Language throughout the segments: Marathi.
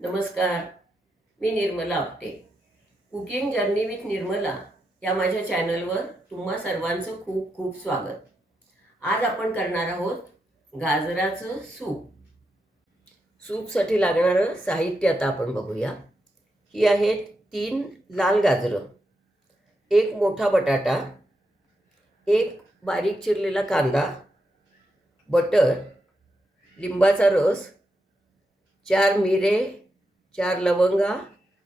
नमस्कार मी Nirmala Apte. Cooking journey with Nirmala या माझ्या चॅनलवर तुम्हा सर्वांचं खूप खूप स्वागत. आज आपण करणार आहोत गाजराचं सूप. सूपसाठी लागणारं साहित्य आता आपण बघूया. ही आहेत तीन लाल गाजरं एक मोठा बटाटा एक बारीक चिरलेला कांदा बटर लिंबाचा रस चार मिरे चार लवंगा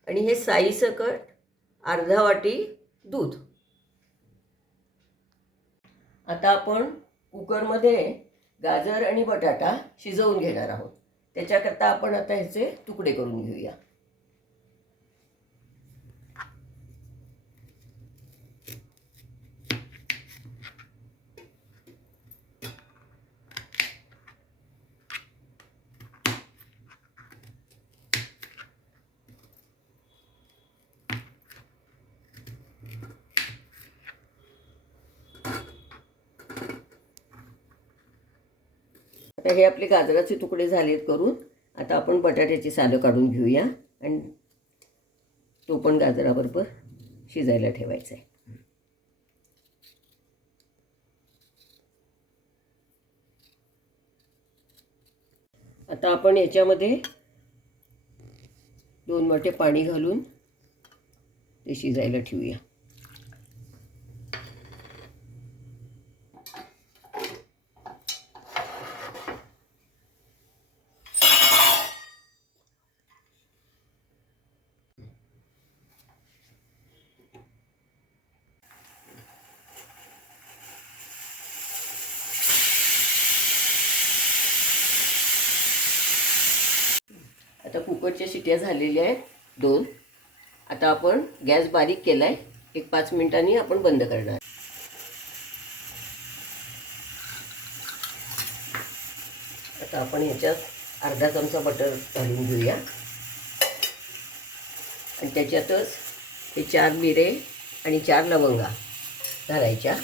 आणि हे साईसकट अर्धा वाटी दूध. आता आपण कुकरमध्ये गाजर आणि बटाटा शिजवून घेणार आहोत. त्याच्याकरता आपण आता ह्याचे तुकडे करून घेऊया. आता हे आपले गाजराचे तुकडे झालेत करून आता आपण बटाट्याची सालं काढून घेऊया आणि तो पण गाजराबरोबर शिजायला ठेवायचा आहे. आता आपण याच्यामध्ये दोन वाटे पाणी घालून ते शिजायला ठेवूया आता कुकरच्या शिट्या झालेल्या आहेत दोन. आता आपण गॅस बारीक केला आहे एक पाच मिनिटांनी आपण बंद करणार. आता आपण ह्याच्यात अर्धा चमचा बटर घालून घेऊया. आणि त्याच्यातच हे चार मिरे आणि चार लवंगा घालायच्या.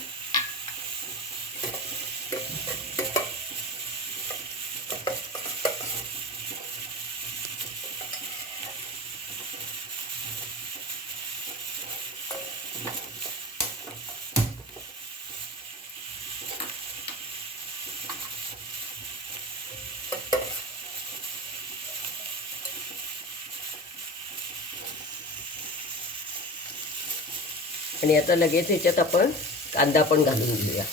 आणि आता लगेच ह्याच्यात आपण कांदा पण घालून घेऊया.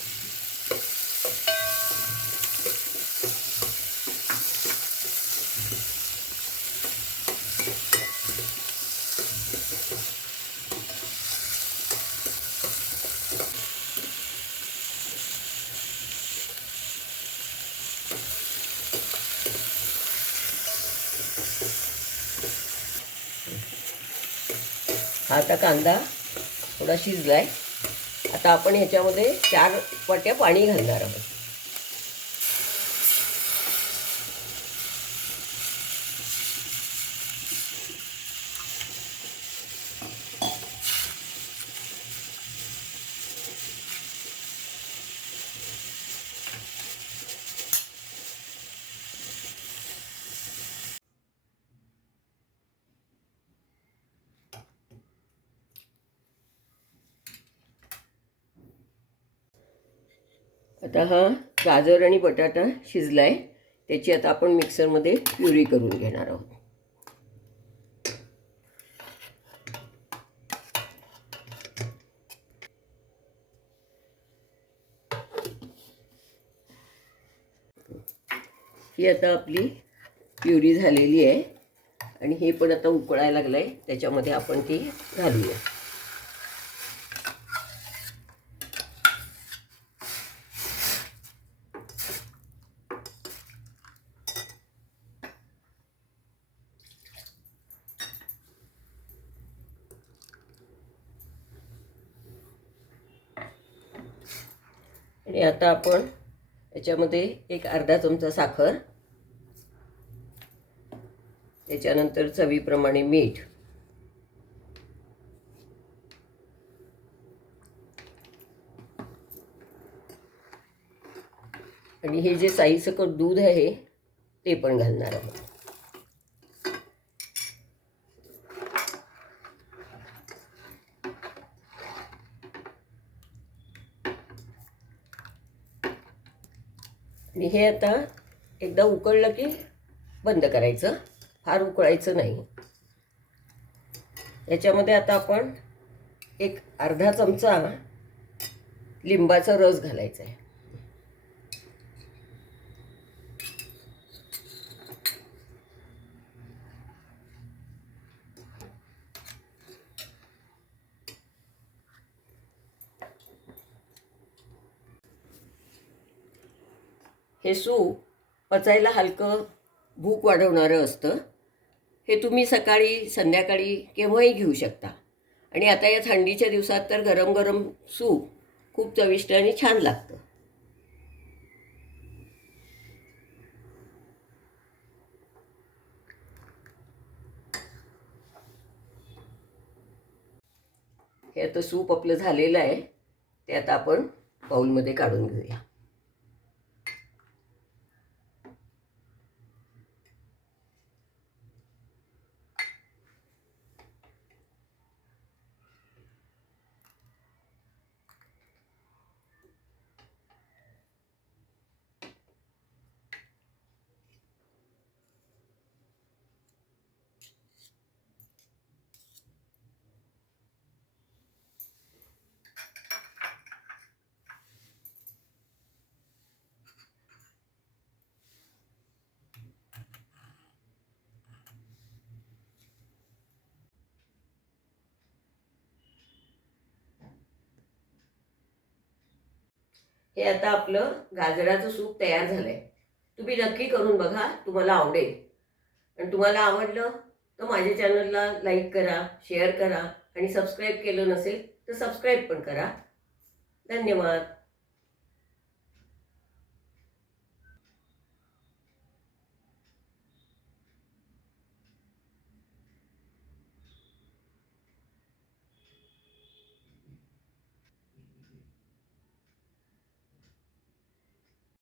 आता कांदा थोडा शिजलाय. आता आपण ह्याच्यामध्ये चार वाट्या पाणी घालणार आहोत. आता हा गाजर आणि बटाटा शिजलाय. त्याची आता आपण मिक्सरमध्ये प्युरी करून घेणार आहोत. ही आता आपली प्युरी झालेली आहे. आणि हे पण आता उकळायला लागलं आहे त्याच्यामध्ये आपण ती घालूया. आणि आता आपण याच्यामध्ये एक अर्धा चमचा साखर त्याच्यानंतर चवीप्रमाणे मीठ. आणि हे जे साईसकट दूध आहे ते पण घालणार आहोत. आणि हे आता एकदा उकळलं की बंद करायचं. फार उकळायचं नाही. याच्यामध्ये आता आपण एक अर्धा चमचा लिंबाचा रस घालायचा आहे. हे सूप पचायला हलकं भूक वाढवणारं असतं. हे तुम्ही सकाळी संध्याकाळी केव्हाही घेऊ शकता. आणि आता या थंडीच्या दिवसात तर गरम गरम सूप खूप चविष्ट आणि छान लागतं. हे आता सूप आपलं झालेलं आहे. ते आता आपण बाऊलमध्ये काढून घेऊया. हे आता आपलं गाजराचं सूप तयार झालंय. तुम्ही नक्की करून बघा तुम्हाला आवडेल. आणि तुम्हाला आवडलं तर माझ्या चॅनलला लाईक करा शेअर करा आणि सबस्क्राईब केलं नसेल तर सबस्क्राईब पण करा. धन्यवाद.